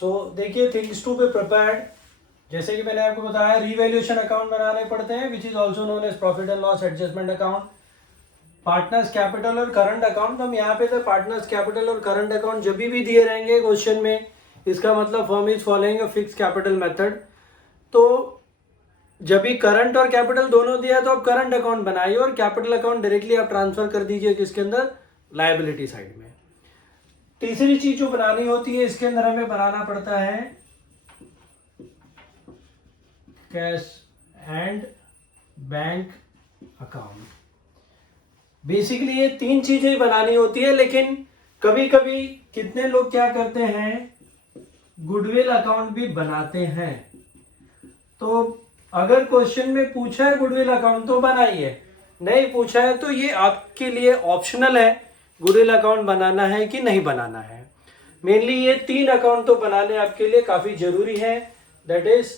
सो देखिए things to be prepared, जैसे कि मैंने आपको बताया रीवैल्यूएशन अकाउंट बनाने पड़ते हैं which is also known as profit and loss adjustment account, partners capital और करंट अकाउंट। हम यहाँ पे थे पार्टनर्स कैपिटल और करंट अकाउंट जब भी दिए रहेंगे क्वेश्चन में, इसका मतलब firm is following a fix capital method. तो जब भी करंट और कैपिटल दोनों दिया तो आप करंट अकाउंट बनाइए और कैपिटल अकाउंट डायरेक्टली आप ट्रांसफर कर दीजिए किसके अंदर, लायबिलिटी साइड में। तीसरी चीज जो बनानी होती है इसके अंदर हमें बनाना पड़ता है cash and bank account. Basically ये तीन चीजें बनानी होती है, लेकिन कभी कभी कितने लोग क्या करते हैं, गुडविल अकाउंट भी बनाते हैं। तो अगर क्वेश्चन में पूछा है गुडविल अकाउंट तो बनाइए, नहीं पूछा है तो ये आपके लिए ऑप्शनल है गुडविल अकाउंट बनाना है कि नहीं बनाना है। मेनली ये तीन अकाउंट तो बनाने आपके लिए काफी जरूरी है, दैट इज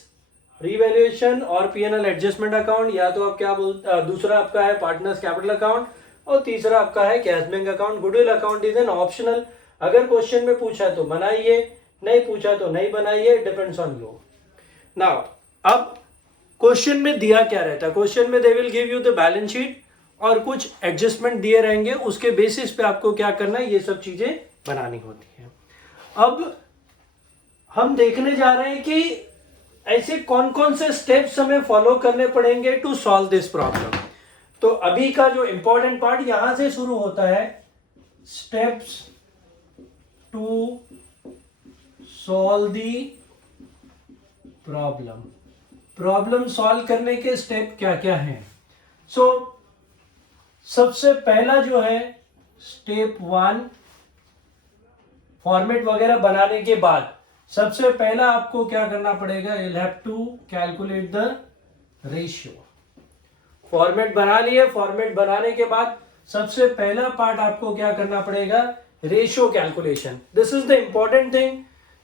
रीवैल्यूएशन और पीएनएल एडजस्टमेंट अकाउंट, या तो आप क्या दूसरा आपका है पार्टनर्स कैपिटल अकाउंट और तीसरा आपका है cash bank account. Goodwill account is an optional, अगर क्वेश्चन में पूछा तो बनाइए, नहीं पूछा तो नहीं बनाइए, डिपेंड्स ऑन यू। नाउ अब क्वेश्चन में दिया क्या रहता है, क्वेश्चन में they will give you the balance sheet और कुछ एडजस्टमेंट दिए रहेंगे, उसके बेसिस पे आपको क्या करना है, ये सब चीजें बनानी होती है। अब हम देखने जा रहे हैं कि ऐसे कौन कौन से स्टेप्स हमें फॉलो करने पड़ेंगे टू सॉल्व दिस प्रॉब्लम। तो अभी का जो इंपॉर्टेंट पार्ट यहां से शुरू होता है, steps to solve the problem. Problem solve करने के स्टेप क्या क्या हैं। सो सबसे पहला जो है स्टेप 1, फॉर्मेट वगैरह बनाने के बाद सबसे पहला आपको क्या करना पड़ेगा, you'll have to calculate the ratio। Format बना लिए, फॉर्मेट बनाने के बाद सबसे पहला पार्ट आपको क्या करना पड़ेगा, ratio calculation. This is the important thing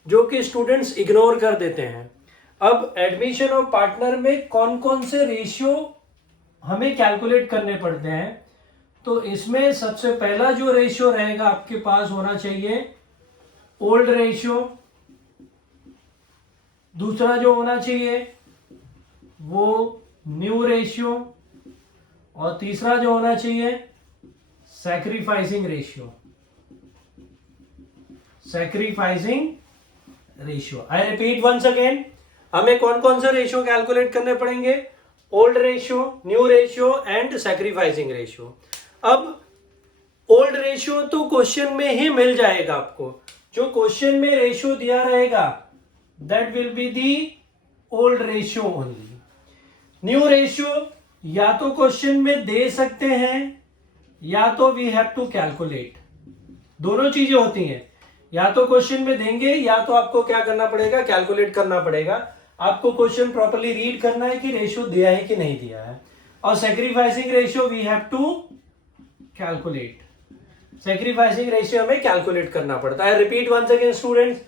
जो कि स्टूडेंट्स इग्नोर कर देते हैं। अब एडमिशन ऑफ पार्टनर में कौन कौन से रेशियो हमें कैलकुलेट करने पड़ते हैं, तो इसमें सबसे पहला जो रेशियो रहेगा आपके पास होना चाहिए ओल्ड रेशियो, दूसरा जो होना चाहिए वो न्यू रेशियो, और तीसरा जो होना चाहिए sacrificing ratio. Sacrificing ratio, I repeat once again, हमें कौन कौन से रेशियो कैलकुलेट करने पड़ेंगे, old ratio, new ratio and sacrificing ratio. अब ओल्ड रेशियो तो क्वेश्चन में ही मिल जाएगा आपको, जो क्वेश्चन में रेशियो दिया रहेगा that will be the old ratio only. New ratio या तो क्वेश्चन में दे सकते हैं या तो वी हैव टू कैलकुलेट, दोनों चीजें होती हैं, या तो क्वेश्चन में देंगे या तो आपको क्या करना पड़ेगा, कैलकुलेट करना पड़ेगा। आपको क्वेश्चन प्रॉपर्ली रीड करना है कि रेशियो दिया है कि नहीं दिया है, और sacrificing ratio we have to calculate. Sacrificing ratio हमें कैलकुलेट करना पड़ता है। Repeat once again students,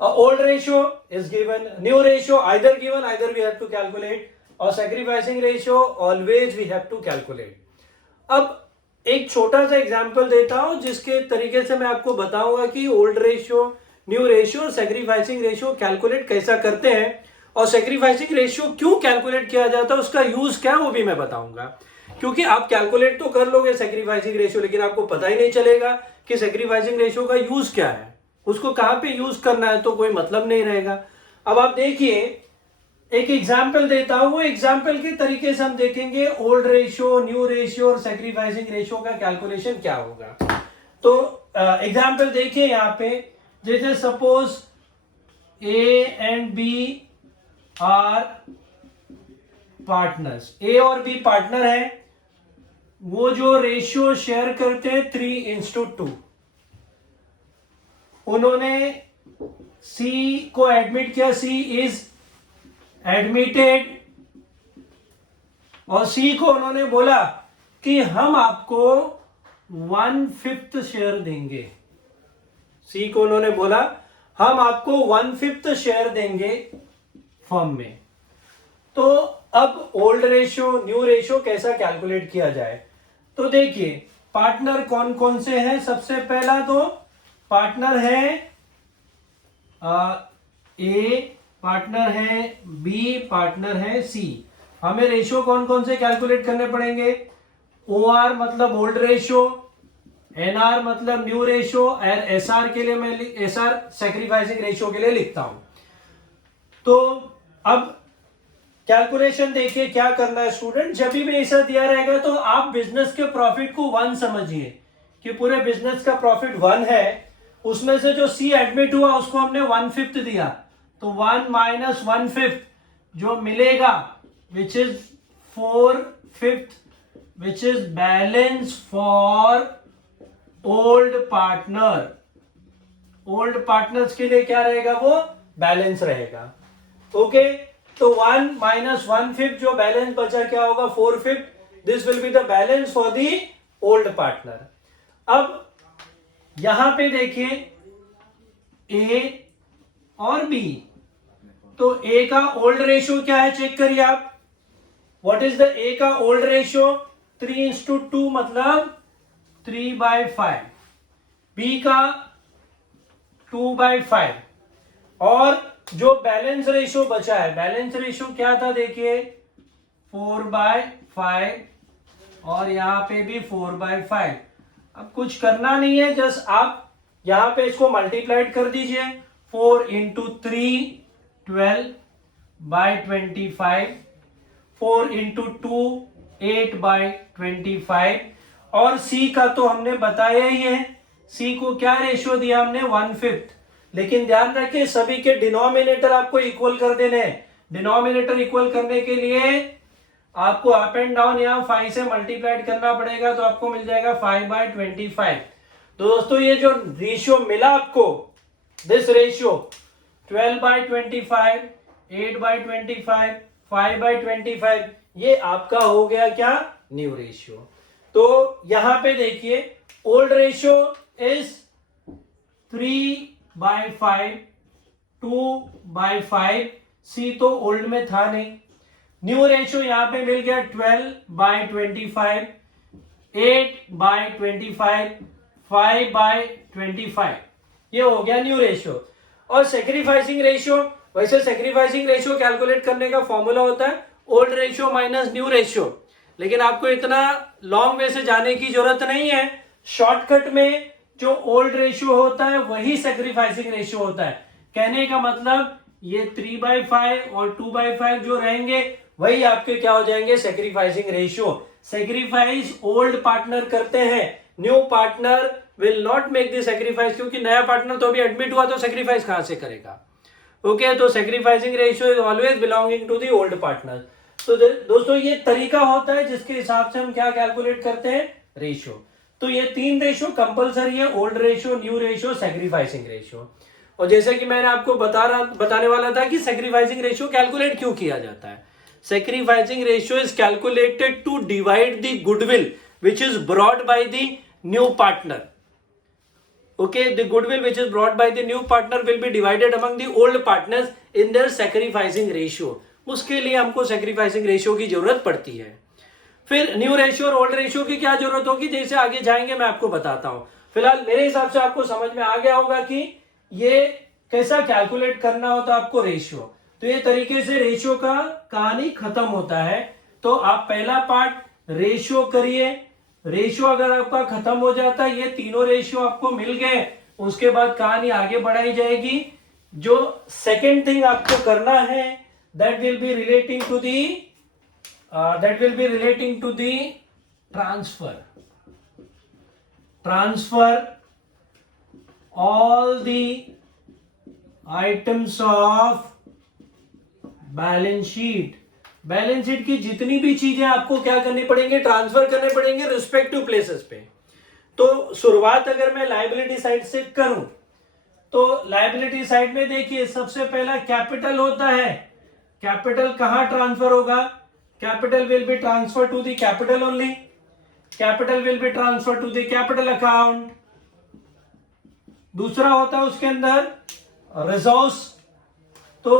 old ratio is given, new ratio either given, either we have to calculate, और sacrificing ratio always we have to calculate। अब एक छोटा सा example देता हूं जिसके तरीके से मैं आपको बताऊंगा कि ओल्ड रेशियो, न्यू रेशियो और सैक्रिफाइसिंग रेशियो कैलकुलेट कैसा करते हैं, और सैक्रिफाइसिंग रेशियो क्यों कैलकुलेट किया जाता है, उसका यूज क्या है वो भी मैं बताऊंगा। क्योंकि आप कैलकुलेट तो कर लोगे सैक्रिफाइसिंग रेशियो, लेकिन आपको पता ही नहीं चलेगा कि सैक्रिफाइसिंग रेशियो का यूज क्या है, उसको कहां पे यूज करना है, तो कोई मतलब नहीं रहेगा। अब आप देखिए एक एग्जाम्पल देता हूं, वो एग्जाम्पल के तरीके से हम देखेंगे ओल्ड रेशियो, न्यू रेशियो और सैक्रिफाइसिंग रेशियो का कैलकुलेशन क्या होगा। तो एग्जाम्पल देखिए यहाँ पे, जैसे suppose A and B are partners, A और बी पार्टनर है, वो जो रेशियो शेयर करते हैं 3:2, उन्होंने C को एडमिट किया, C इज एडमिटेड, और C को उन्होंने बोला कि हम आपको 1/5 शेयर देंगे। C को उन्होंने बोला हम आपको 1/5 शेयर देंगे फर्म में। तो अब ओल्ड रेशियो, न्यू रेशियो कैसा कैलकुलेट किया जाए, तो देखिए पार्टनर कौन कौन से हैं। सबसे पहला तो पार्टनर है ए पार्टनर है, बी पार्टनर है, सी। हमें रेशियो कौन कौन से कैलकुलेट करने पड़ेंगे? ओ आर मतलब ओल्ड रेशियो, एन आर मतलब न्यू रेशियो, और एस आर के लिए मैं एस आर सेक्रीफाइसिंग रेशियो के लिए लिखता हूं। तो अब कैलकुलेशन देखिए क्या करना है स्टूडेंट। जब भी ऐसा दिया रहेगा तो आप बिजनेस के प्रॉफिट को 1 समझिए कि पूरे बिजनेस का प्रॉफिट 1 है, उसमें से जो सी एडमिट हुआ उसको हमने 1/5 दिया, तो 1 माइनस 1/5 जो मिलेगा which is 4/5 which is balance for old partner. Old partners के लिए क्या रहेगा? वो बैलेंस रहेगा। ओके, तो 1 माइनस 1/5 जो बैलेंस बचा क्या होगा? 4/5। This will be the balance for the old partner. अब यहां पे देखिए ए और बी, तो ए का ओल्ड रेशियो क्या है चेक करिए आप। व्हाट इज द ए का ओल्ड रेशियो? 3:2 मतलब 3/5। बी का 2/5। और जो बैलेंस रेशियो बचा है, बैलेंस रेशियो क्या था देखिए 4/5, और यहां पे भी 4/5। अब कुछ करना नहीं है, जस्ट आप यहां पे इसको मल्टीप्लाइड कर दीजिए। 4 इंटू 3 12/25, 4 इंटू 2 8/25। और सी का तो हमने बताया ही है, सी को क्या रेशियो दिया हमने? 1/5। लेकिन ध्यान रखिए सभी के डिनोमिनेटर आपको इक्वल कर देने हैं। डिनोमिनेटर इक्वल करने के लिए आपको अप एंड डाउन यहाँ 5 से मल्टीप्लाइड करना पड़ेगा, तो आपको मिल जाएगा 5/25। तो दोस्तों ये जो रेशियो मिला आपको, दिस रेशियो 12/25, 8/25, 5/25, ये आपका हो गया क्या? New ratio. तो यहां पे देखिए ओल्ड रेशियो इज 3/5, 2/5। सी तो ओल्ड में था नहीं। न्यू रेशियो यहां पे मिल गया 12/25, 8/25, 5/25। ये हो गया न्यू रेशियो। और सेक्रीफाइसिंग रेशियो, वैसे सेक्रीफाइसिंग रेशियो कैलकुलेट करने का फॉर्मूला होता है old ratio minus new ratio, लेकिन आपको इतना लॉन्ग वे से जाने की जरूरत नहीं है। शॉर्टकट में जो ओल्ड रेशियो होता है वही सेक्रीफाइसिंग रेशियो होता है। कहने का मतलब ये 3/5 और 2/5 जो रहेंगे वही आपके क्या हो जाएंगे? Sacrificing ratio. Sacrifice old partner करते हैं, new partner will not make the sacrifice, क्योंकि नया पार्टनर तो अभी एडमिट हुआ तो सेक्रीफाइस कहां से करेगा? ओके, तो sacrificing ratio is always belonging to the old partner. तो दोस्तों ये तरीका होता है जिसके हिसाब से हम क्या कैलकुलेट करते हैं? रेशियो। तो ये 3 रेशियो कंपलसरी है, old ratio, new ratio, sacrificing ratio. और जैसे कि मैंने आपको बताने वाला था कि सेक्रीफाइसिंग रेशियो कैलकुलेट क्यों किया जाता है। Sacrificing ratio is calculated to divide the goodwill which is brought by the new partner. Okay, the goodwill which is brought by the new partner will be divided among the old partners in their sacrificing ratio. उसके लिए हमको sacrificing ratio की जरूरत पड़ती है। फिर new ratio और old ratio की क्या जरूरत होगी, जैसे आगे जाएंगे मैं आपको बताता हूं। फिलहाल मेरे हिसाब से आपको समझ में आ गया होगा कि ये कैसा कैलकुलेट करना होता है आपको रेशियो। तो ये तरीके से रेशियो का कहानी खत्म होता है। तो आप पहला पार्ट रेशियो करिए। रेशियो अगर आपका खत्म हो जाता है, ये तीनों रेशियो आपको मिल गए, उसके बाद कहानी आगे बढ़ाई जाएगी। जो सेकेंड थिंग आपको करना है that will be relating to the transfer all the items of balance sheet. Balance sheet की जितनी भी चीजें आपको क्या करनी पड़ेंगे? ट्रांसफर करने पड़ेंगे रिस्पेक्टिव प्लेसेस पे। तो शुरुआत अगर मैं लायबिलिटी साइड से करूं तो लायबिलिटी साइड में देखिए सबसे पहला कैपिटल होता है। कैपिटल कहां ट्रांसफर होगा? Capital will be transfer to the capital only. Capital will be transfer to the capital account. दूसरा होता है उसके अंदर रिजर्व्स। तो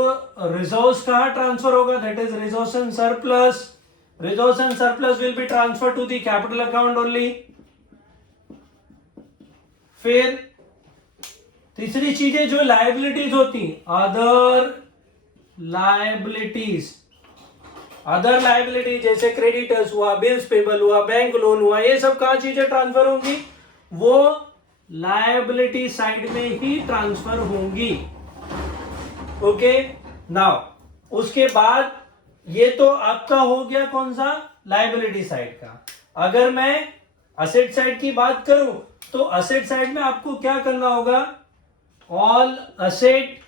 रिजर्व्स कहां ट्रांसफर होगा? That is reserves and surplus. Reserves and surplus will be transfer to the capital account only. फिर तीसरी चीजें जो लायबिलिटीज होती, अदर लायबिलिटी जैसे क्रेडिटर्स हुआ, बिल्स पेबल हुआ, बैंक लोन हुआ, ये सब कहाँ चीजें ट्रांसफर होंगी, वो लायबिलिटी साइड में ही ट्रांसफर होंगी। ओके, नाउ उसके बाद ये तो आपका हो गया कौन सा, लायबिलिटी साइड का। अगर मैं असेट साइड की बात करूं तो असेट साइड में आपको क्या करना होगा, ऑल असेट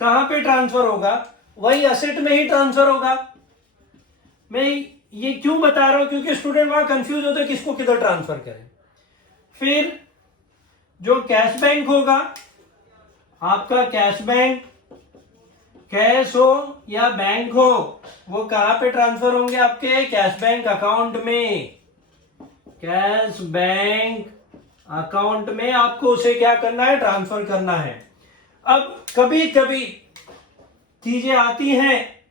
कहां पे ट्रांसफर होगा, वही असेट में ही ट्रांसफर होगा। मैं ये क्यों बता रहा हूं, क्योंकि स्टूडेंट वहां कंफ्यूज होते हैं किसको किधर ट्रांसफर करें। फिर जो कैश बैंक होगा आपका, कैश बैंक, कैश हो या बैंक हो, वो कहां पे ट्रांसफर होंगे, आपके कैश बैंक अकाउंट में। कैश बैंक अकाउंट में आपको उसे क्या करना है, ट्रांसफर करना है। अब कभी कभी चीजें आती हैं,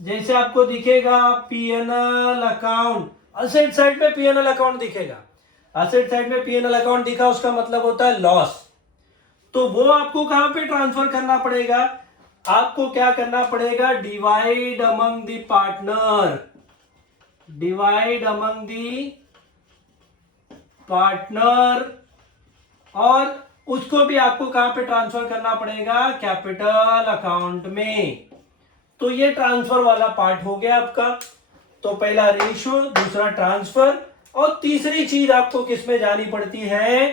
जैसे आपको दिखेगा पीएनएल अकाउंट, असेट साइड में पीएनएल अकाउंट दिखेगा, असेट साइड में पीएनएल अकाउंट दिखा उसका मतलब होता है लॉस। तो वो आपको कहां पे ट्रांसफर करना पड़ेगा, आपको क्या करना पड़ेगा, divide among the partner, divide among the partner, और उसको भी आपको कहां पे ट्रांसफर करना पड़ेगा, कैपिटल अकाउंट में। तो ये ट्रांसफर वाला पार्ट हो गया आपका। तो पहला रेशियो, दूसरा ट्रांसफर, और तीसरी चीज आपको किसमें जानी पड़ती है,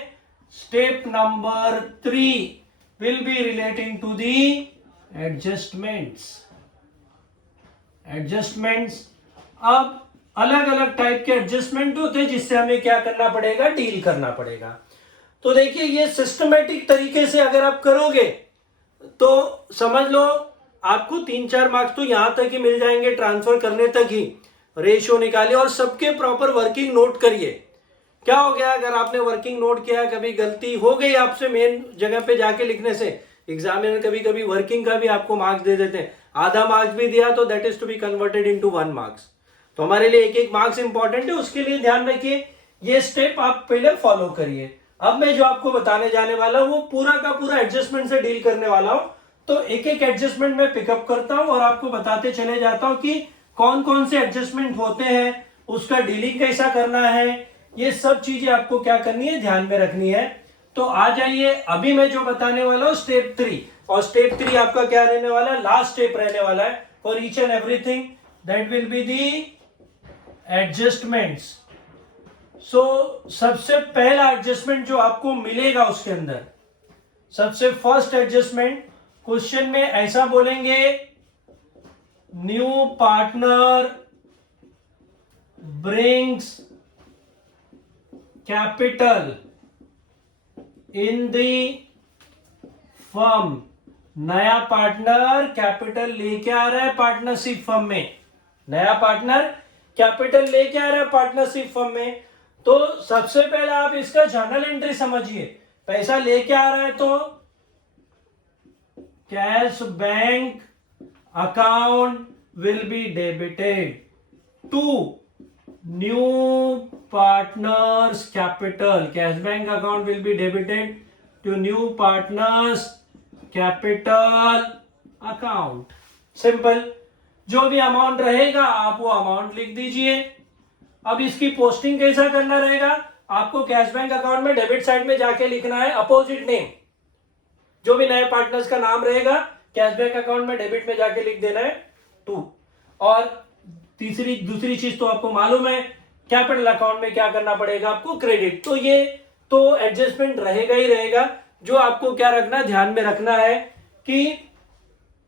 step number 3 will be relating to the adjustments. Adjustments, अब अलग अलग टाइप के एडजस्टमेंट होते हैं जिससे हमें क्या करना पड़ेगा, डील करना पड़ेगा। तो देखिए ये सिस्टमेटिक तरीके से अगर आप करोगे तो समझ लो आपको 3-4 मार्क्स तो यहां तक ही मिल जाएंगे, ट्रांसफर करने तक ही। रेशियो निकालिए और सबके प्रॉपर वर्किंग नोट करिए। क्या हो गया, अगर आपने वर्किंग नोट किया, कभी गलती हो गई आपसे मेन जगह पे जाके लिखने से, एग्जामिनर कभी कभी वर्किंग का भी आपको मार्क्स दे देते हैं, आधा मार्क्स भी दिया तो that is to be converted into 1 marks. तो हमारे लिए एक एक मार्क्स इंपॉर्टेंट है, उसके लिए ध्यान रखिए, ये स्टेप आप पहले फॉलो करिए। अब मैं जो आपको बताने जाने वाला हूं वो पूरा का पूरा एडजस्टमेंट से डील करने वाला हूं। तो एक एक एडजस्टमेंट में पिकअप करता हूं और आपको बताते चले जाता हूं कि कौन कौन से एडजस्टमेंट होते हैं, उसका डीलिंग कैसा करना है, ये सब चीजें आपको क्या करनी है, ध्यान में रखनी है। तो आ जाइए, अभी मैं जो बताने वाला हूं स्टेप 3, और स्टेप 3 आपका क्या रहने वाला है, लास्ट स्टेप रहने वाला है for each and everything, that will be the adjustments. So सबसे पहला एडजस्टमेंट जो आपको मिलेगा उसके अंदर, सबसे फर्स्ट एडजस्टमेंट, क्वेश्चन में ऐसा बोलेंगे, new partner brings capital in the firm. नया पार्टनर कैपिटल लेके आ रहा है पार्टनरशिप फर्म में, नया पार्टनर कैपिटल लेके आ रहा है पार्टनरशिप फर्म में। तो सबसे पहले आप इसका जर्नल एंट्री समझिए, पैसा लेके आ रहा है तो cash bank account will be debited to new partners capital, cash bank account will be debited to new partners capital account. Simple, जो भी अमाउंट रहेगा आप वो अमाउंट लिख दीजिए। अब इसकी पोस्टिंग कैसा करना रहेगा, आपको कैश बैंक अकाउंट में डेबिट साइड में जाके लिखना है अपोजिट नेम, जो भी नए पार्टनर्स का नाम रहेगा कैश बैंक अकाउंट में डेबिट में जाके लिख देना है 2। और दूसरी चीज तो आपको मालूम है, कैपिटल अकाउंट में क्या करना पड़ेगा आपको, क्रेडिट। तो ये तो एडजस्टमेंट रहेगा ही रहेगा। जो आपको क्या रखना, ध्यान में रखना है कि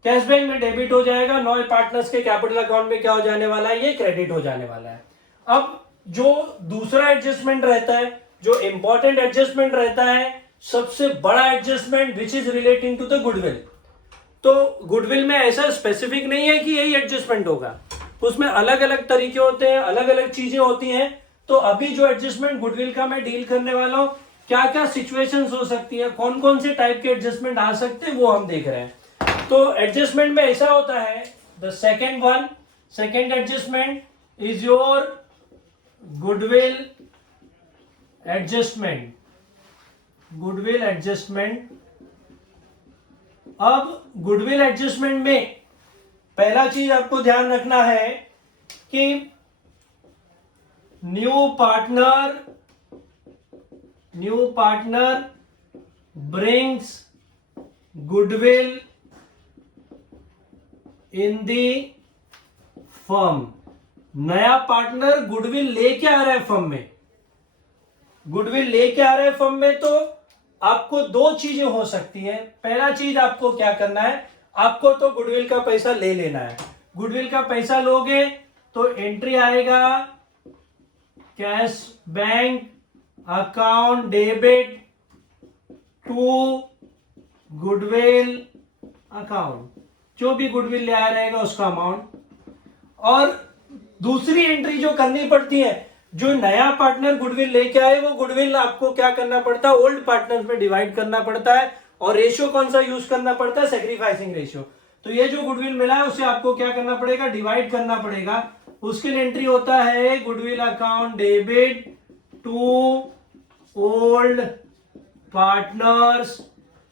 कैश बैंक में डेबिट हो जाएगा, नए पार्टनर्स के कैपिटल अकाउंट में क्या हो जाने वाला है, ये क्रेडिट हो जाने वाला है। अब जो दूसरा एडजस्टमेंट रहता है, जो इंपॉर्टेंट एडजस्टमेंट रहता है, सबसे बड़ा adjustment which is relating to the goodwill. तो गुडविल में ऐसा स्पेसिफिक नहीं है कि यही एडजस्टमेंट होगा, उसमें अलग अलग तरीके होते हैं, अलग अलग चीजें होती हैं। तो अभी जो एडजस्टमेंट गुडविल का मैं डील करने वाला हूं, क्या क्या सिचुएशंस हो सकती है, कौन कौन से टाइप के एडजस्टमेंट आ सकते हैं, वो हम देख रहे हैं। तो एडजस्टमेंट में ऐसा होता है, the second adjustment is your goodwill adjustment. Goodwill adjustment. अब गुडविल एडजस्टमेंट में पहला चीज आपको ध्यान रखना है कि new partner brings goodwill in the firm. नया पार्टनर गुडविल लेके आ रहा है फर्म में, गुडविल लेके आ रहा है फर्म में, तो आपको दो चीजें हो सकती हैं। पहला चीज आपको क्या करना है, आपको तो गुडविल का पैसा ले लेना है। गुडविल का पैसा लोगे तो एंट्री आएगा cash bank account debit to goodwill account, जो भी गुडविल ले आ रहेगा उसका अमाउंट। और दूसरी एंट्री जो करनी पड़ती है, जो नया पार्टनर गुडविल लेके आए वो गुडविल आपको क्या करना पड़ता है, ओल्ड पार्टनर्स में डिवाइड करना पड़ता है। और रेशियो कौन सा यूज करना पड़ता है, सैक्रिफाइसिंग रेशियो। तो ये जो गुडविल मिला है उसे आपको क्या करना पड़ेगा, डिवाइड करना पड़ेगा। उसके लिए एंट्री होता है goodwill account debit to old partners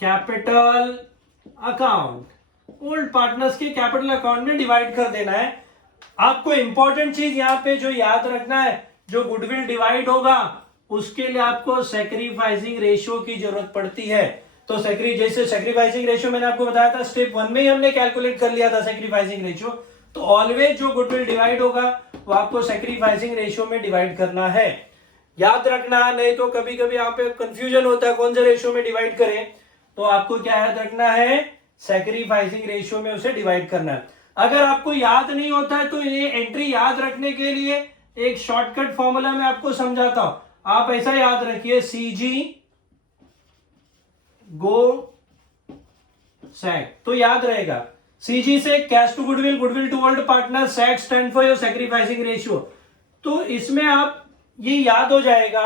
capital account. Old partners के कैपिटल अकाउंट में डिवाइड कर देना है। आपको इंपॉर्टेंट चीज यहां पे जो याद रखना है, जो गुडविल डिवाइड होगा उसके लिए आपको सैक्रिफाइसिंग रेशियो की जरूरत पड़ती है। तो जैसे सैक्रिफाइसिंग रेशियो मैंने आपको बताया था, स्टेप 1 में ही हमने कैलकुलेट कर लिया था सैक्रिफाइसिंग रेशियो। तो ऑलवेज जो गुडविल डिवाइड होगा वो आपको सैक्रिफाइसिंग रेशियो में डिवाइड करना है, याद रखना। नहीं तो कभी कभी यहाँ पे कंफ्यूजन होता है कौन से रेशियो में डिवाइड करें, तो आपको क्या याद रखना है, सैक्रिफाइसिंग रेशियो में उसे डिवाइड करना है। अगर आपको याद नहीं होता है तो ये एंट्री याद रखने के लिए एक शॉर्टकट फॉर्मूला मैं आपको समझाता हूं। आप ऐसा याद रखिए, सीजी गो सैक, तो याद रहेगा। सीजी से cash to goodwill, goodwill to old partner, sac stand for your sacrificing ratio. तो इसमें आप ये याद हो जाएगा।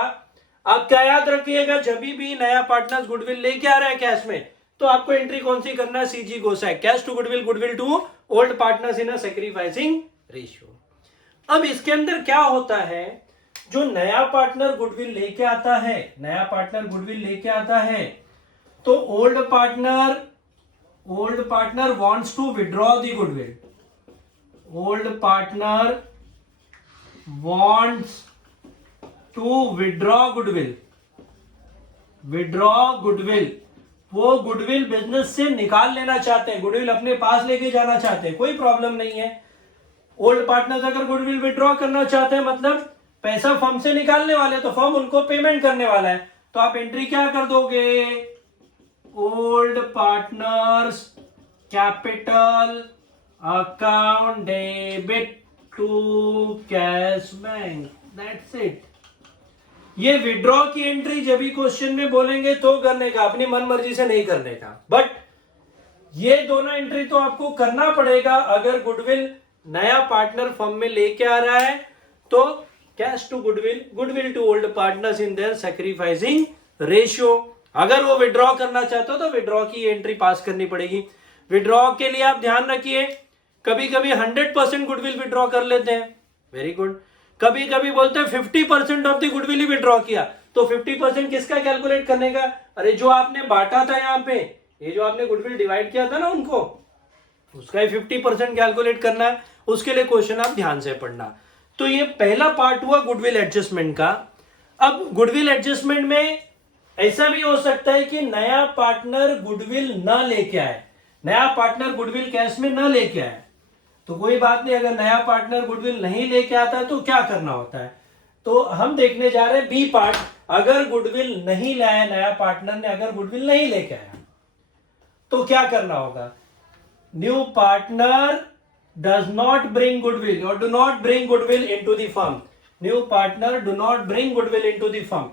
आप क्या याद रखिएगा, जब भी नया पार्टनर गुडविल लेके आ रहा है कैश में, तो आपको एंट्री कौन सी करना है, CG go sac, cash to goodwill, goodwill to old partners in a sacrificing ratio. अब इसके अंदर क्या होता है, जो नया पार्टनर गुडविल लेके आता है, नया पार्टनर गुडविल लेके आता है, तो old partner wants to withdraw the goodwill. Old partner wants to withdraw goodwill, वो गुडविल बिजनेस से निकाल लेना चाहते हैं, गुडविल अपने पास लेके जाना चाहते हैं, कोई प्रॉब्लम नहीं है। ओल्ड पार्टनर्स अगर गुडविल विड्रॉ करना चाहते हैं, मतलब पैसा फर्म से निकालने वाले, तो फर्म उनको पेमेंट करने वाला है, तो आप एंट्री क्या कर दोगे, old partners capital account debit to cash bank, that's it. ये विड्रॉ की एंट्री जब भी क्वेश्चन में बोलेंगे तो करने का, अपनी मन मर्जी से नहीं करने का। बट ये दोनों एंट्री तो आपको करना पड़ेगा अगर गुडविल नया पार्टनर फर्म में लेके आ रहा है, तो cash to goodwill, goodwill to old partners in their sacrificing ratio. अगर वो विड्रॉ करना चाहते हो तो विड्रॉ की एंट्री पास करनी पड़ेगी। विड्रॉ के लिए आप ध्यान रखिए, कभी कभी 100% गुडविल विड्रॉ कर लेते हैं, वेरी गुड। कभी कभी बोलते हैं 50% of the goodwill he withdraw किया, तो 50% किसका कैलकुलेट करने का, अरे जो आपने बांटा था यहाँ पे, ये जो आपने गुडविल डिवाइड किया था ना उनको, उसका ही 50% कैलकुलेट करना है। उसके लिए क्वेश्चन आप ध्यान से पढ़ना। तो ये पहला पार्ट हुआ गुडविल एडजस्टमेंट का। अब गुडविल एडजस्टमेंट में ऐसा भी हो सकता है कि नया पार्टनर गुडविल न लेके आए, नया पार्टनर गुडविल कैश में न लेके आए, तो कोई बात नहीं। अगर नया पार्टनर गुडविल नहीं लेके आता है तो क्या करना होता है, तो हम देखने जा रहे हैं बी पार्ट। अगर गुडविल नहीं लाया, नया पार्टनर ने अगर गुडविल नहीं लेके आया, तो क्या करना होगा, new partner does not bring goodwill or do not bring goodwill into the firm. New partner do not bring goodwill into the firm.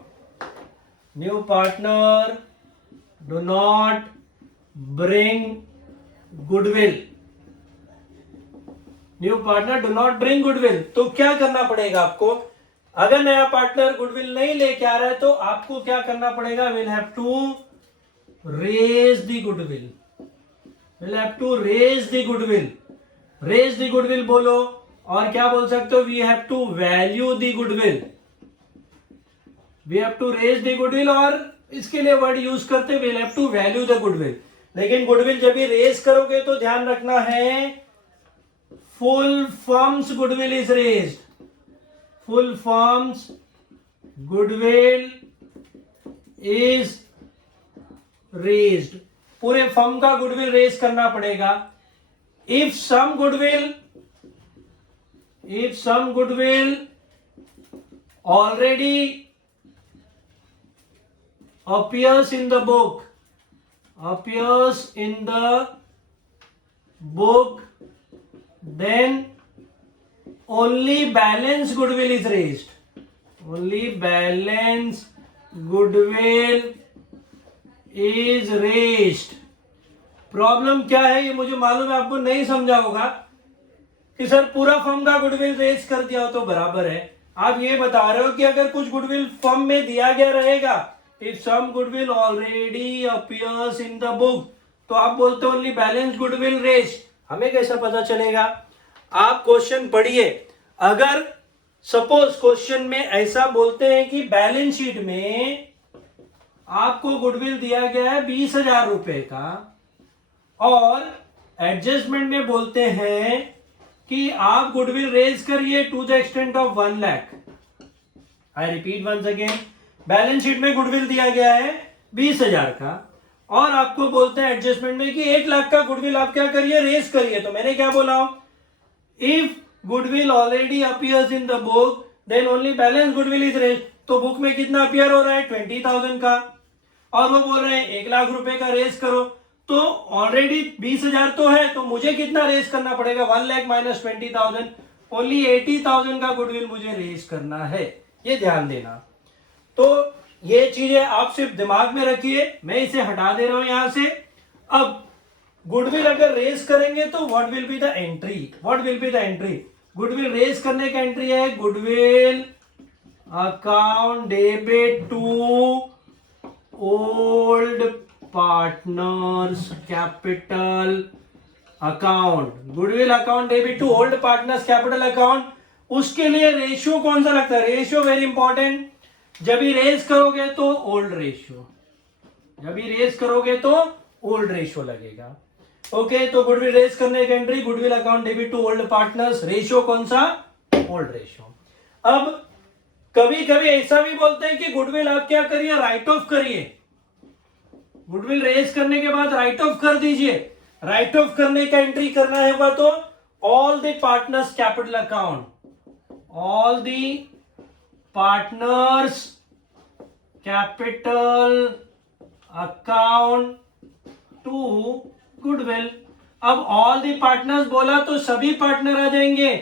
New partner do not bring goodwill. New partner do not bring goodwill. तो क्या करना पड़ेगा आपको, अगर नया partner goodwill नहीं लेके आ रहा है तो आपको क्या करना पड़ेगा, will have to raise the goodwill, will have to raise the goodwill. Raise the goodwill बोलो, और क्या बोल सकते हो, we have to value the goodwill, we have to raise the goodwill और इसके लिए वर्ड यूज करते will have to value the goodwill. लेकिन गुडविल जब भी रेज करोगे तो ध्यान रखना है full firm's goodwill is raised, full firm's goodwill is raised, पूरे फर्म का गुडविल रेज करना पड़ेगा। If some goodwill already appears in the book, then only balance goodwill is raised, only balance goodwill is raised। Problem क्या है ये मुझे मालूम है, आपको नहीं समझा होगा कि सर पूरा फर्म का गुडविल रेज कर दिया हो तो बराबर है। आप ये बता रहे हो कि अगर कुछ गुडविल फर्म में दिया गया रहेगा, if some goodwill already appears in the book, तो आप बोलते हो ओनली बैलेंस गुडविल रेज। हमें कैसा पता चलेगा? आप क्वेश्चन पढ़िए। अगर सपोज क्वेश्चन में ऐसा बोलते हैं कि बैलेंस शीट में आपको गुडविल दिया गया है 20,000 रुपए का, और एडजस्टमेंट में बोलते हैं कि आप गुडविल रेज करिए to the extent of 1 lakh. I repeat once again, balance sheet में गुडविल दिया गया है 20,000 का, और आपको बोलते हैं एडजस्टमेंट में कि 1 लाख का गुडविल आप क्या करिए, रेज करिए। तो मैंने क्या बोला, if goodwill already appears in the book then only balance goodwill is raise. तो बुक में कितना अपीयर हो रहा है, 20,000 का, और वो बोल रहे हैं 1 लाख रुपए का रेज करो। तो ऑलरेडी 20,000 तो है, तो मुझे कितना रेज करना पड़ेगा, 1 लाख माइनस 20,000, ओनली 80,000 का गुडविल मुझे रेज करना है। ये ध्यान देना। तो ये चीजें आप सिर्फ दिमाग में रखिए, मैं इसे हटा दे रहा हूं यहां से। अब गुडविल अगर रेज करेंगे तो what will be the entry, what will be the entry? Goodwill raise करने का एंट्री है goodwill account debit to old partners capital account, goodwill account debit to old partners capital account. उसके लिए ratio कौन सा लगता है? Ratio very important. जब भी रेज करोगे तो ओल्ड रेशियो, जब भी रेज करोगे तो ओल्ड रेशियो लगेगा। ओके, तो गुडविल रेज करने की entry goodwill account debit to old partners, ratio कौन सा, ओल्ड रेशियो। अब कभी कभी ऐसा भी बोलते हैं कि गुडविल आप क्या करिए, राइट ऑफ करिए। गुडविल रेज करने के बाद राइट ऑफ कर दीजिए। राइट ऑफ करने का एंट्री करना होगा तो all the partners capital account, all the partners capital account to goodwill. अब ऑल द पार्टनर्स बोला तो सभी पार्टनर आ जाएंगे,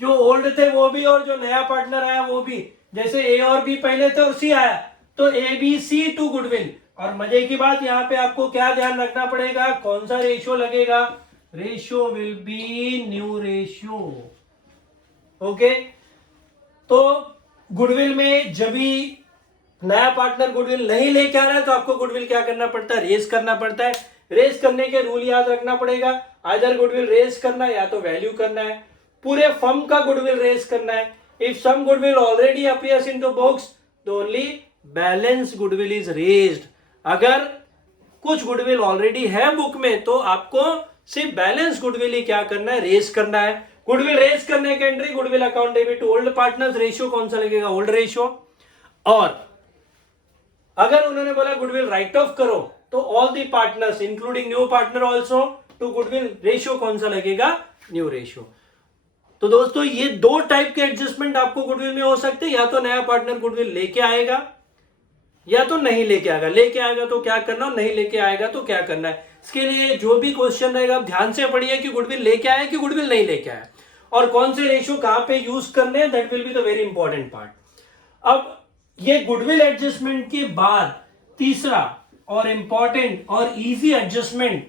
जो ओल्ड थे वो भी और जो नया पार्टनर आया वो भी। जैसे ए और बी पहले थे और सी आया, तो A B C to goodwill. और मजे की बात यहाँ पे आपको क्या ध्यान रखना पड़ेगा, कौन सा रेशियो लगेगा, ratio will be new ratio. Okay, तो गुडविल में जब भी नया पार्टनर गुडविल नहीं लेके आ रहा है तो आपको गुडविल क्या करना पड़ता है, रेज करना पड़ता है। रेज करने के रूल याद रखना पड़ेगा, आइदर गुडविल रेज करना है या तो वैल्यू करना है। पूरे फर्म का गुडविल रेज करना है। If some goodwill already appears in the books तो only balance goodwill is raised. अगर कुछ गुडविल ऑलरेडी है बुक में तो आपको सिर्फ बैलेंस गुडविल ही क्या करना है, रेज करना है। गुडविल रेज करने के entry goodwill account debit to old partners, ratio कौन सा लगेगा, ओल्ड रेशियो। और अगर उन्होंने बोला गुडविल राइट ऑफ करो तो all the partners including new partner also to goodwill, ratio कौन सा लगेगा, न्यू रेशियो। तो दोस्तों ये दो टाइप के एडजस्टमेंट आपको गुडविल में हो सकते हैं, या तो नया पार्टनर गुडविल लेके आएगा या तो नहीं लेके आएगा। लेके आएगा तो क्या करना, नहीं लेके आएगा तो क्या करना है। इसके लिए जो भी क्वेश्चन रहेगा आप ध्यान से पढ़िए कि गुडविल लेके आया कि गुडविल नहीं लेके आया, और कौन से रेशियो कहां पे यूज करने हैं, that will be the very important part. अब ये गुडविल एडजस्टमेंट के बाद तीसरा और इंपॉर्टेंट और इजी एडजस्टमेंट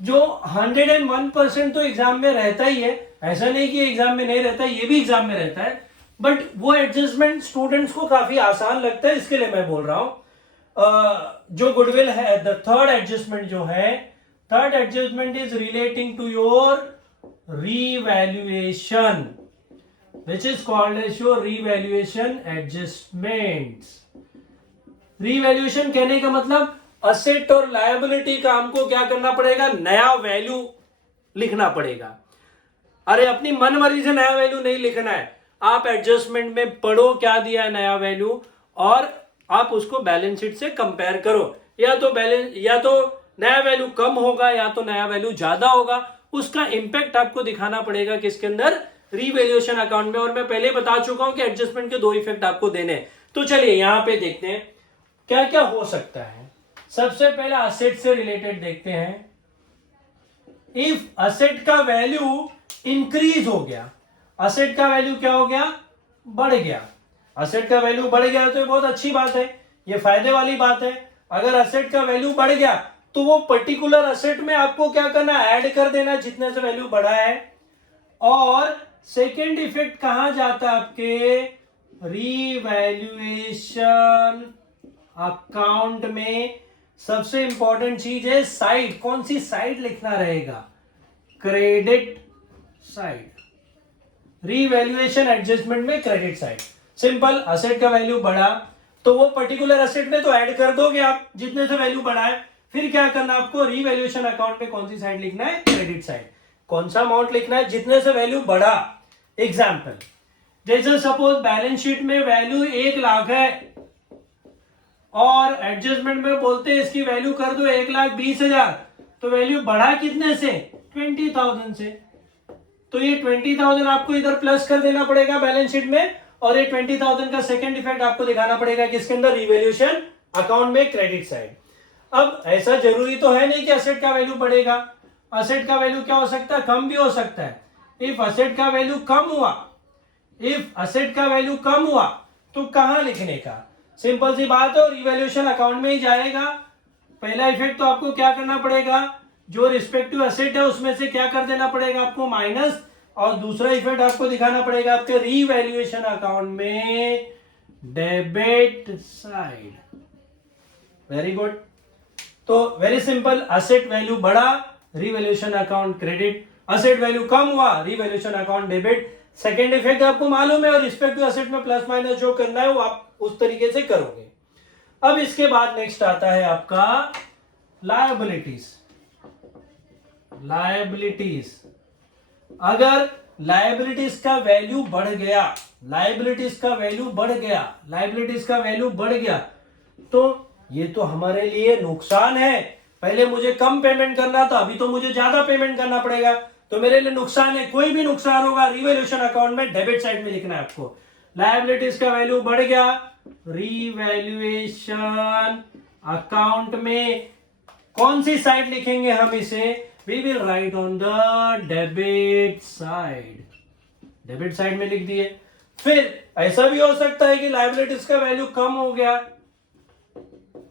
जो 101% तो एग्जाम में रहता ही है, ऐसा नहीं कि एग्जाम में नहीं रहता, ये भी एग्जाम में रहता है, बट वो एडजस्टमेंट स्टूडेंट्स को काफी आसान लगता है, इसके लिए मैं बोल रहा हूं। जो गुडविल है, द थर्ड एडजस्टमेंट जो है, third adjustment is relating to your revaluation, which is called as your revaluation adjustments. Revaluation कहने का मतलब असेट और लायबिलिटी का हमको क्या करना पड़ेगा, नया वैल्यू लिखना पड़ेगा। अरे अपनी मनमर्जी से नया वैल्यू नहीं लिखना है, आप एडजस्टमेंट में पढ़ो क्या दिया है नया वैल्यू, और आप उसको बैलेंस शीट से कंपेयर करो। या तो नया वैल्यू कम होगा या तो नया वैल्यू ज्यादा होगा, उसका इंपैक्ट आपको दिखाना पड़ेगा किसके अंदर, रीवैल्यूएशन अकाउंट में। और मैं पहले बता चुका हूं कि एडजस्टमेंट के दो इफेक्ट आपको देने हैं। तो चलिए यहां पे देखते हैं क्या क्या हो सकता है। सबसे पहले असेट से रिलेटेड देखते हैं। इफ असेट का वैल्यू इंक्रीज हो गया, असेट का वैल्यू क्या हो गया, बढ़ गया। असेट का वैल्यू बढ़ गया तो ये बहुत अच्छी बात है, ये फायदे वाली बात है। अगर असेट का वैल्यू बढ़ गया तो वो पर्टिकुलर असेट में आपको क्या करना, ऐड कर देना जितने से वैल्यू बढ़ा है। और सेकेंड इफेक्ट कहां जाता है आपके, रीवैल्यूएशन अकाउंट में सबसे इंपॉर्टेंट चीज है साइड। कौन सी साइड लिखना रहेगा, क्रेडिट साइड। रीवैल्यूएशन एडजस्टमेंट में क्रेडिट साइड। सिंपल, असेट का वैल्यू बढ़ा तो वो पर्टिकुलर असेट में तो ऐड कर दोगे आप जितने से वैल्यू बढ़ा है। फिर क्या करना आपको, रीवैल्यूएशन अकाउंट में कौन सी साइड लिखना है, क्रेडिट साइड। कौन सा अमाउंट लिखना है, जितने से वैल्यू बढ़ा। एग्जाम्पल, जैसे सपोज बैलेंस शीट में वैल्यू 1,00,000 है और एडजस्टमेंट में बोलते हैं इसकी वैल्यू कर दो 1,20,000, तो वैल्यू बढ़ा कितने से, 20,000 से। तो ये 20,000 आपको इधर प्लस कर देना पड़ेगा बैलेंस शीट में, और ये 20,000 का सेकंड इफेक्ट आपको दिखाना पड़ेगा किसके अंदर, रीवैल्यूएशन अकाउंट में क्रेडिट साइड। अब ऐसा जरूरी तो है नहीं कि असेट का वैल्यू बढ़ेगा, असेट का वैल्यू क्या हो सकता है, कम भी हो सकता है। इफ असेट का वैल्यू कम हुआ, इफ असेट का वैल्यू कम हुआ तो कहां लिखने का, सिंपल सी बात है, रिवैल्यूएशन अकाउंट में ही जाएगा। पहला इफेक्ट तो आपको क्या करना पड़ेगा, जो रिस्पेक्टिव असेट है उसमें से क्या कर देना पड़ेगा आपको, माइनस। और दूसरा इफेक्ट आपको दिखाना पड़ेगा आपके रीवैल्यूएशन अकाउंट में डेबिट साइड। Very good. तो वेरी सिंपल, असेट वैल्यू बढ़ा, revaluation account credit, asset value कम हुआ, revaluation account debit. Second effect आपको मालूम है, और रिस्पेक्टिव असेट में प्लस माइनस जो करना है वो आप उस तरीके से करोगे। अब इसके बाद नेक्स्ट आता है आपका लायबिलिटीज। लायबिलिटीज, अगर लायबिलिटीज का वैल्यू बढ़ गया, लायबिलिटीज का वैल्यू बढ़ गया, लायबिलिटीज का वैल्यू बढ़ गया, तो ये तो हमारे लिए नुकसान है। पहले मुझे कम पेमेंट करना था, अभी तो मुझे ज्यादा पेमेंट करना पड़ेगा, तो मेरे लिए नुकसान है। कोई भी नुकसान होगा रीवैल्यूएशन अकाउंट में डेबिट साइड में लिखना है आपको। लायबिलिटीज का वैल्यू बढ़ गया, रीवैल्यूएशन अकाउंट में कौन सी साइड लिखेंगे हम इसे, we will write on the debit side. Debit side में लिख दिए। फिर ऐसा भी हो सकता है कि लायबिलिटीज का वैल्यू कम हो गया,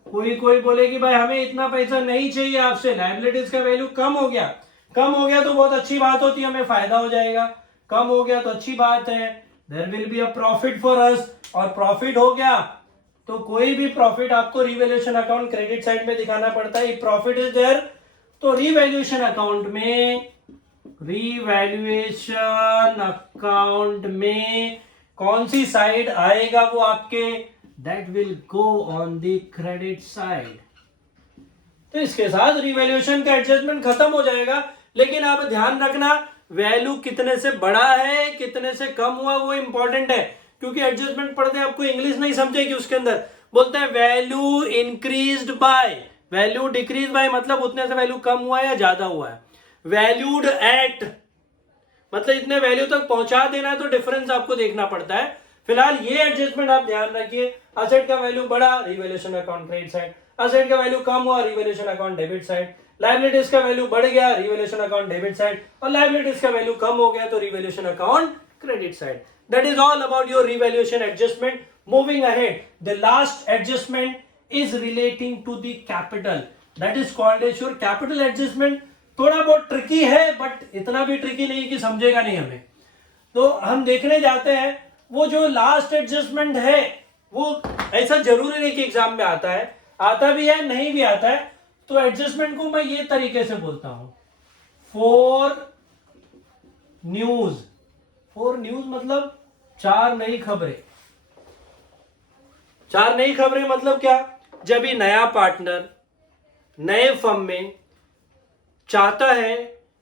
कोई बोले कि भाई हमें इतना पैसा नहीं चाहिए आपसे, लायबिलिटीज का वैल्यू कम हो गया। कम हो गया तो बहुत अच्छी बात होती है, हमें फायदा हो जाएगा। कम हो गया तो अच्छी बात है, there will be a profit for us. और प्रॉफिट हो गया तो कोई भी प्रॉफिट आपको रीवैल्यूएशन अकाउंट क्रेडिट साइड में दिखाना पड़ता है। प्रॉफिट इज देयर, तो रीवैल्यूएशन अकाउंट में, रीवैल्यूएशन अकाउंट में कौन सी साइड आएगा वो आपके, that will go on the credit side. तो इसके साथ रीवैल्यूएशन का एडजस्टमेंट खत्म हो जाएगा। लेकिन आप ध्यान रखना, वैल्यू कितने से बढ़ा है कितने से कम हुआ वो इंपॉर्टेंट है, क्योंकि एडजस्टमेंट पढ़ते आपको इंग्लिश नहीं समझेगी। उसके अंदर बोलता है value increased by, value decrease by मतलब उतने से वैल्यू कम हुआ या ज्यादा हुआ है। वैल्यूड एट मतलब इतने वैल्यू तक पहुंचा देना है, तो डिफरेंस आपको देखना पड़ता है। फिलहाल ये एडजस्टमेंट आप ध्यान रखिए, असेट का वैल्यू बढ़ा, revaluation account credit side. Asset का वैल्यू कम हुआ, revaluation account debit side. Liabilities का वैल्यू बढ़ गया, रीवैल्यूएशन अकाउंट डेबिट साइड। और लायबिलिटीज का वैल्यू कम हो गया तो revaluation account credit side. That is all about your revaluation adjustment. Moving ahead, the last adjustment is relating to the capital. That is called as your capital adjustment. थोड़ा बहुत tricky है, but इतना भी tricky नहीं कि समझेगा नहीं हमें। तो हम देखने जाते हैं वो जो लास्ट एडजस्टमेंट है, वो ऐसा जरूरी नहीं कि एग्जाम में आता है, आता भी है नहीं भी आता है। तो एडजस्टमेंट को मैं ये तरीके से बोलता हूं, फॉर न्यूज। फॉर न्यूज मतलब 4 नई खबरें। 4 नई खबरें मतलब क्या, जब भी नया पार्टनर नए फर्म में चाहता है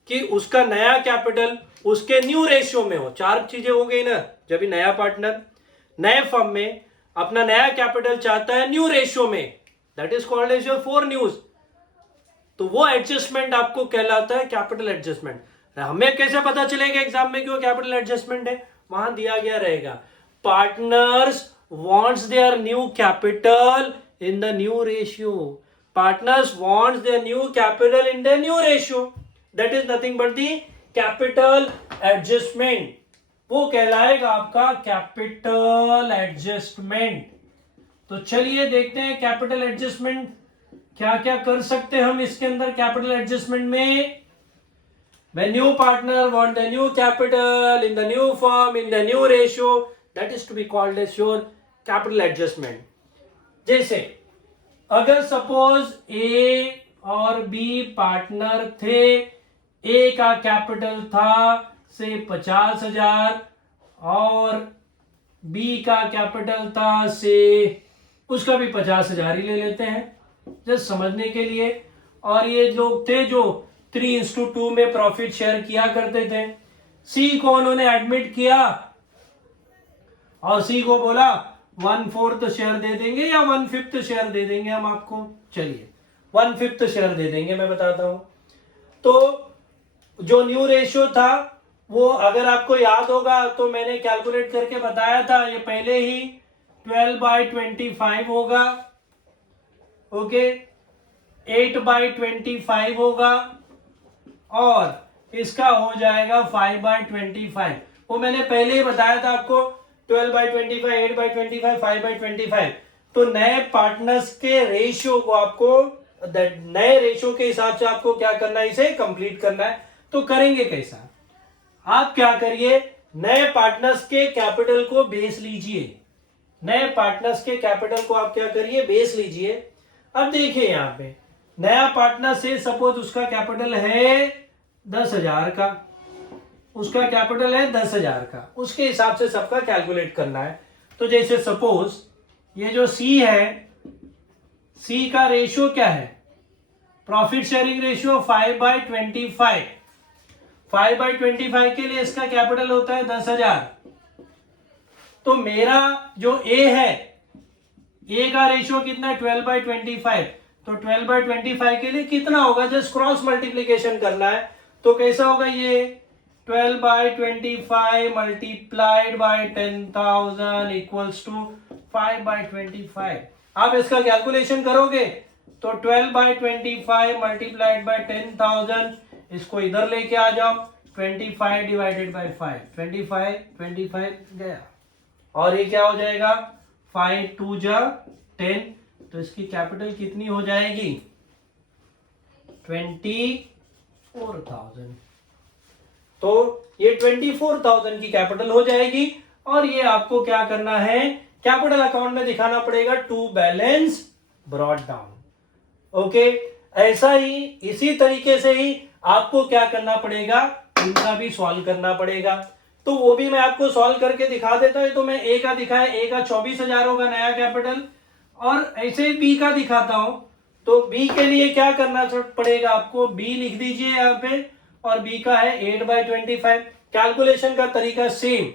कि उसका नया कैपिटल उसके न्यू रेशियो में हो। चार चीजें हो गई ना, जब भी नया पार्टनर नए फर्म में अपना नया कैपिटल चाहता है न्यू रेशियो में, that is called as your four news. तो वो एडजस्टमेंट आपको कहलाता है कैपिटल एडजस्टमेंट। हमें कैसे पता चलेगा एग्जाम में कि वो कैपिटल एडजस्टमेंट है? वहां दिया गया रहेगा, partners wants their new capital in the new ratio. Partners wants their new capital in the new ratio, that is nothing but the capital adjustment. वो कहलाएगा आपका कैपिटल एडजस्टमेंट। तो चलिए देखते हैं कैपिटल एडजस्टमेंट क्या क्या कर सकते हैं हम इसके अंदर। कैपिटल एडजस्टमेंट में when new partner want the new capital in the new firm in the new ratio, that is to be called as your capital adjustment. जैसे अगर सपोज ए और बी पार्टनर थे, ए का कैपिटल था से 50,000 और बी का कैपिटल था से उसका भी 50,000 ही ले लेते हैं जस्ट समझने के लिए। और ये लोग थे जो 3:2 में प्रॉफिट शेयर किया करते थे। सी को उन्होंने एडमिट किया और सी को बोला 1/4 शेयर दे देंगे या 1/5 शेयर दे देंगे हम आपको। चलिए 1/5 शेयर दे देंगे, मैं बताता हूं। तो जो न्यू रेशियो था वो अगर आपको याद होगा तो मैंने कैलकुलेट करके बताया था, ये पहले ही 12/25 होगा, ओके, 8/25 होगा और इसका हो जाएगा 5/25। वो मैंने पहले ही बताया था आपको, 12/25, 8/25, 5/25। तो नए पार्टनर्स के रेशियो को आपको नए रेशियो के हिसाब से आपको क्या करना है, इसे कंप्लीट करना है। तो करेंगे कैसा? आप क्या करिए, नए पार्टनर्स के कैपिटल को बेस लीजिए। नए पार्टनर्स के कैपिटल को आप क्या करिए, बेस लीजिए। अब देखिए यहां पे नया पार्टनर से सपोज उसका कैपिटल है 10,000 का, उसका कैपिटल है 10,000 का, उसके हिसाब से सबका कैलकुलेट करना है। तो जैसे सपोज ये जो सी है, सी का रेशियो क्या है, प्रॉफिट शेयरिंग रेशियो 5/25। 5/25 के लिए इसका कैपिटल होता है 10,000। तो मेरा जो ए है, ए का रेशियो कितना है, 12/25। तो 12/25 के लिए कितना होगा, जस्ट क्रॉस मल्टीप्लीकेशन करना है। तो कैसा होगा ये, 12/25 मल्टीप्लाइड बाय 10,000 इक्वल्स टू 5/25। आप इसका कैलकुलेशन करोगे तो 12/25 मल्टीप्लाइड बाय 10,000, इसको इधर लेके आ जाओ, 25 डिवाइडेड बाय 5, 25 गया और ये क्या हो जाएगा, 5 2 जा 10। तो इसकी कैपिटल कितनी हो जाएगी, 24,000। तो ये 24,000 की कैपिटल हो जाएगी और ये आपको क्या करना है, कैपिटल अकाउंट में दिखाना पड़ेगा to balance brought down. Okay, ऐसा ही इसी तरीके से ही आपको क्या करना पड़ेगा, इनका भी सॉल्व करना पड़ेगा। तो वो भी मैं आपको सॉल्व करके दिखा देता हूं। तो मैं ए का दिखाया, ए का 24,000 होगा नया कैपिटल, और ऐसे बी का दिखाता हूं। तो बी के लिए क्या करना पड़ेगा आपको, बी लिख दीजिए यहाँ पे, और बी का है 8/25। कैलकुलेशन का तरीका सेम,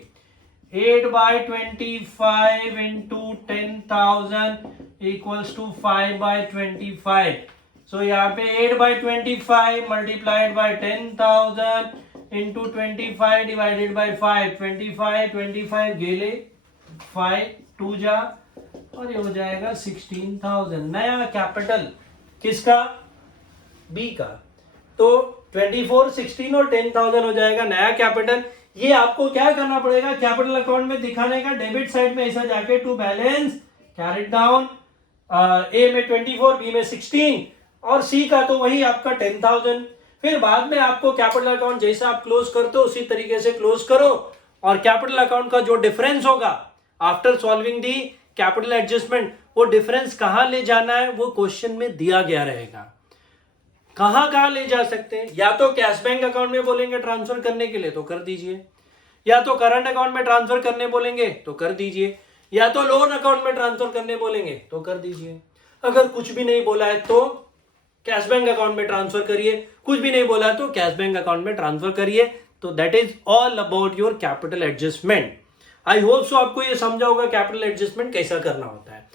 8/25 इंटू 10,000 इक्वल्स टू 5/25। सो यहाँ पे 8/25 multiplied by 10,000 into 25 divided by 5, 25 गेले 5 2 जा, और ये हो जाएगा 16,000 नया कैपिटल किसका, बी का। तो 24, 16 और 10,000 हो जाएगा नया कैपिटल। ये आपको क्या करना पड़ेगा, कैपिटल अकाउंट में दिखाने का, डेबिट साइड में ऐसा जाके टू बैलेंस कैरिड डाउन, ए में 24, बी में 16 और सी का तो वही आपका 10,000। फिर बाद में आपको कैपिटल अकाउंट जैसा आप क्लोज करते हो उसी तरीके से क्लोज करो, और कैपिटल अकाउंट का जो डिफरेंस होगा आफ्टर सॉल्विंग दी कैपिटल एडजस्टमेंट, वो डिफरेंस कहां ले जाना है वो क्वेश्चन में दिया गया रहेगा। कहां ले जा सकते हैं, या तो कैश बैंक अकाउंट में बोलेंगे ट्रांसफर करने के लिए तो कर दीजिए, या तो करंट अकाउंट में ट्रांसफर करने बोलेंगे तो कर दीजिए, या तो लोन अकाउंट में ट्रांसफर करने बोलेंगे तो कर दीजिए। अगर कुछ भी नहीं बोला है तो कैश बैंक अकाउंट में ट्रांसफर करिए, कुछ भी नहीं बोला तो कैश बैंक अकाउंट में ट्रांसफर करिए। तो that is all about your capital adjustment. I hope so आपको ये समझा होगा कैपिटल एडजस्टमेंट कैसा करना होता है।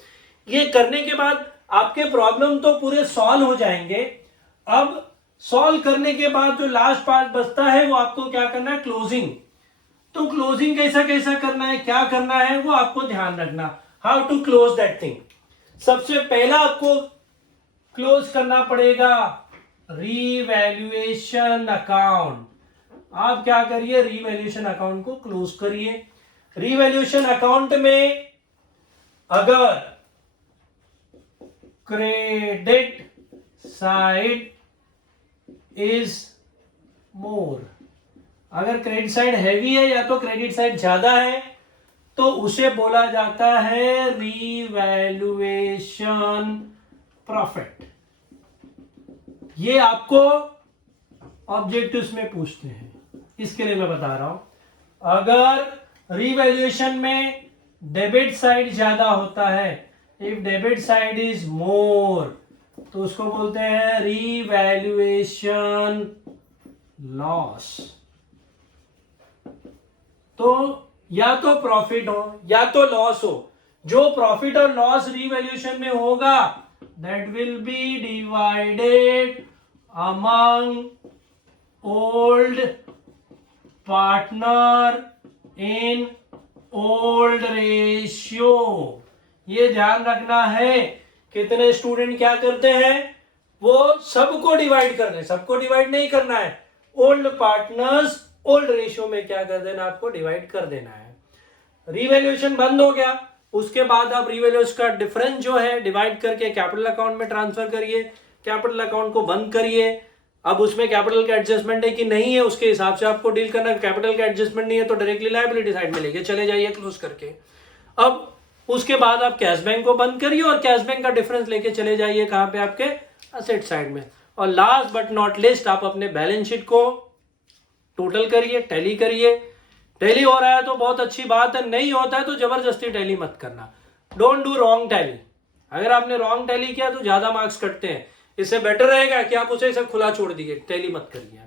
ये करने के बाद आपके प्रॉब्लम तो पूरे सॉल्व हो जाएंगे। अब सॉल्व करने के बाद जो लास्ट पार्ट बचता है वो आपको क्या करना है, क्लोजिंग। तो क्लोजिंग कैसा कैसा करना है, क्या करना है, वो आपको ध्यान रखना, how to close that thing. सबसे पहला आपको क्लोज करना पड़ेगा रीवैल्यूएशन अकाउंट। आप क्या करिए, रीवैल्यूएशन अकाउंट को क्लोज करिए। रीवैल्यूएशन अकाउंट में अगर क्रेडिट साइड इज मोर, अगर क्रेडिट साइड हैवी है या तो क्रेडिट साइड ज्यादा है तो उसे बोला जाता है रीवैल्यूएशन प्रॉफिट। ये आपको ऑब्जेक्टिव्स में पूछते हैं, इसके लिए मैं बता रहा हूं। अगर रीवैल्यूएशन में डेबिट साइड ज्यादा होता है, if debit side is more, तो उसको बोलते हैं रीवैल्यूएशन लॉस। तो या तो प्रॉफिट हो या तो लॉस हो, जो प्रॉफिट और लॉस रीवैल्यूएशन में होगा that will be divided among old partner in old ratio। ये ध्यान रखना है, कितने स्टूडेंट क्या करते हैं, वो सबको डिवाइड करना है, सबको डिवाइड नहीं करना है, ओल्ड पार्टनर्स ओल्ड रेशियो में क्या कर देना, आपको डिवाइड कर देना है। रीवैल्यूएशन बंद हो गया, उसके बाद आप रीवैल्यूएशन का डिफरेंस जो है डिवाइड करके कैपिटल अकाउंट में ट्रांसफर करिए, कैपिटल अकाउंट को बंद करिए। अब उसमें कैपिटल का एडजस्टमेंट है कि नहीं है उसके हिसाब से आपको डील करना है। कैपिटल का एडजस्टमेंट नहीं है तो डायरेक्टली लायबिलिटी साइड में लेके चले जाइए क्लोज करके। अब उसके बाद आप कैश बैंक को बंद करिए और कैश बैंक का डिफरेंस लेके चले जाइए कहां पे, आपके असेट साइड में। और लास्ट बट नॉट लिस्ट, आप अपने बैलेंस शीट को टोटल करिए, टैली करिए। टैली हो रहा है तो बहुत अच्छी बात है, नहीं होता है तो जबरदस्ती टैली मत करना। Don't do wrong tally. अगर आपने रॉन्ग टैली किया तो ज्यादा मार्क्स कटते हैं, इससे बेटर रहेगा कि आप उसे खुला छोड़ दिए, टैली मत करिए।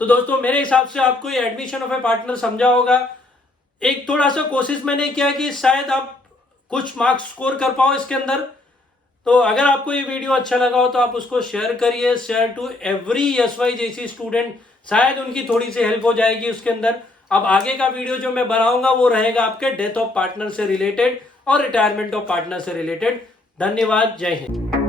तो दोस्तों मेरे हिसाब से आपको ये एडमिशन ऑफ ए पार्टनर समझा होगा। एक थोड़ा सा कोशिश मैंने किया कि शायद आप कुछ मार्क्स स्कोर कर पाओ इसके अंदर। तो अगर आपको ये वीडियो अच्छा लगा हो तो आप उसको शेयर करिए, शेयर टू एवरी SY जैसी स्टूडेंट, शायद उनकी थोड़ी सी हेल्प हो जाएगी उसके अंदर। अब आगे का वीडियो जो मैं बनाऊंगा वो रहेगा आपके डेथ ऑफ पार्टनर से रिलेटेड और रिटायरमेंट ऑफ पार्टनर से रिलेटेड। धन्यवाद, जय हिंद।